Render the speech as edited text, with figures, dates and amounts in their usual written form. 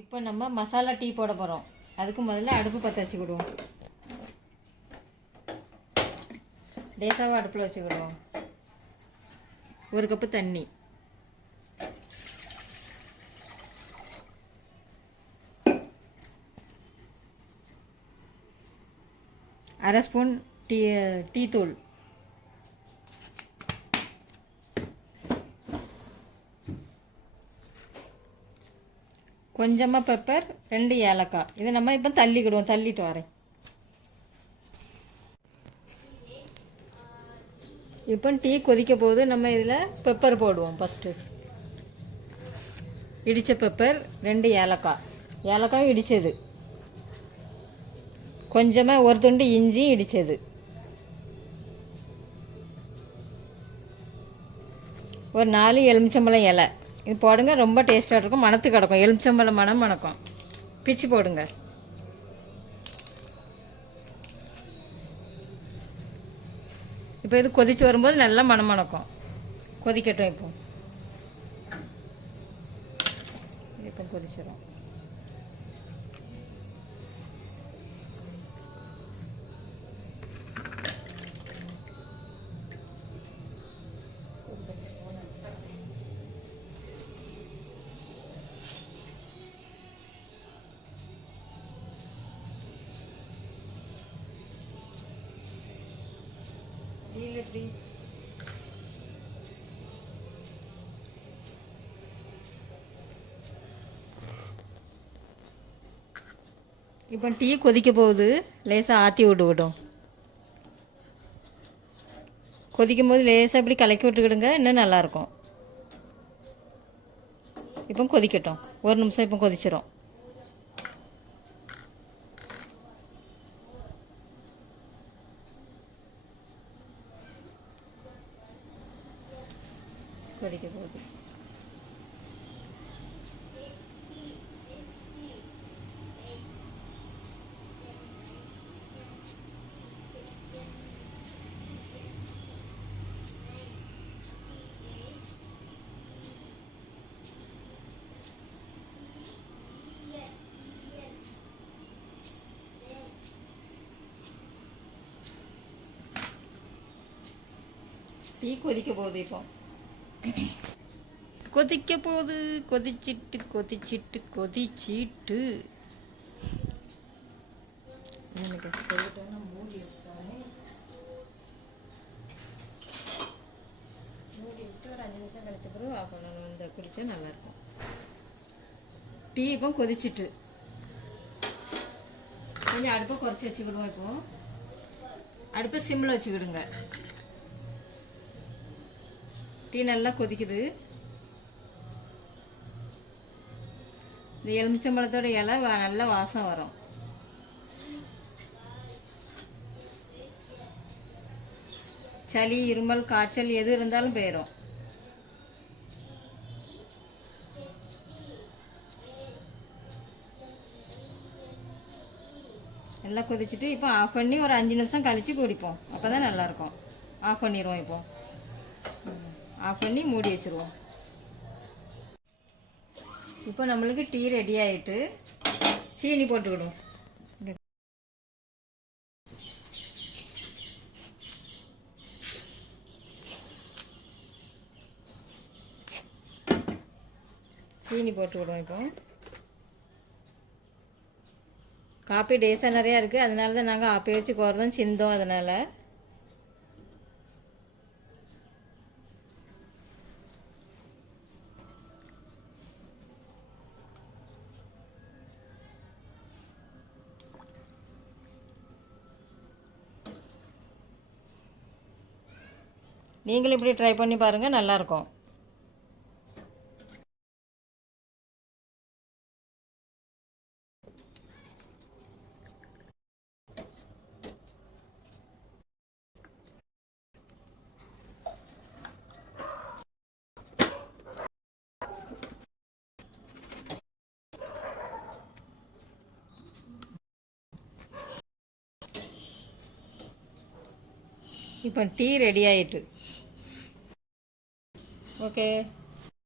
இப்போ நம்ம மசாலா டீ போட போகிறோம். அதுக்கு முதல்ல அடுப்பு பற்ற வச்சுக்கிடுவோம். லேசாக அடுப்பில் வச்சுக்கிடுவோம். 1 கப்பு தண்ணி, அரை ஸ்பூன் டீ தூள், கொஞ்சமாக பெப்பர், 2 ஏலக்காய். இதை நம்ம இப்போ தள்ளிட்டு வரேன். இப்போ டீ கொதிக்க போது நம்ம இதில் பெப்பர் போடுவோம். ஃபஸ்ட்டு இடித்த பெப்பர், 2 ஏலக்காய் இடித்தது, கொஞ்சமாக 1 துண்டு இஞ்சி இடித்தது, ஒரு 4 எலுமிச்சம்பழம் இலை. இது போடுங்க, ரொம்ப டேஸ்ட்டாக இருக்கும். மணத்து கிடக்கும், எலுமிச்சம்பழம் மணக்கும். பிச்சு போடுங்க. இப்போ இது கொதித்து வரும்போது நல்லா மணக்கும். கொதிக்கட்டும். இப்போ கொதிச்சிடும். இப்போ டீ கொதிக்க போகுது. லேசாக ஆற்றி விட்டுக்கிடும். கொதிக்கும் போது லேசாக இப்படி கலக்கி விட்டுக்கிடுங்க, இன்னும் நல்லாயிருக்கும். இப்போ கொதிக்கட்டும். 1 நிமிஷம் இப்போ கொதிச்சிடும். கொதிக்க போகுது. டீ கொதிக்க போகுது. இப்போ கொதிக்க போகுது. கொதிச்சிட்டு எனக்கு மூடி வச்சுட்டு ஒரு 5 நிமிஷம் கழிச்ச பிறகு ஆஃப் பண்ணணும். இந்த குடித்தா நல்லாயிருக்கும். டீ இப்போ கொதிச்சிட்டு கொஞ்சம் அடுப்பை குறைச்சி வச்சுக்கிடுவோம். இப்போ அடுப்பை சிம்மில் வச்சுக்கிடுங்க. டீ நல்லா கொதிக்குது. இந்த எலுமிச்சம்பழத்தோட இலை நல்ல வாசம் வரும். சளி, இருமல், காய்ச்சல் எது இருந்தாலும் போயிடும். நல்லா கொதிச்சுட்டு இப்போ ஆஃப் பண்ணி ஒரு 5 நிமிஷம் கழித்து குடிப்போம். அப்போ தான் நல்லாயிருக்கும். ஆஃப் பண்ணிடுவோம். இப்போ ஆஃப் பண்ணி மூடி வச்சுருவோம். இப்போ நம்மளுக்கு டீ ரெடி ஆகிட்டு சீனி போட்டுக்கிடுவோம். சீனி போட்டுக்கிடுவோம். இப்போ காப்பி டேஸாக நிறையா இருக்குது. அதனால தான் நாங்கள் ஆப்பி வச்சு கோர்றதும் சிந்தோம். அதனால் நீங்களும் இப்படி ட்ரை பண்ணி பாருங்கள், நல்லாயிருக்கும். இப்போ டீ ரெடி ஆயிட்டு. ஓகே.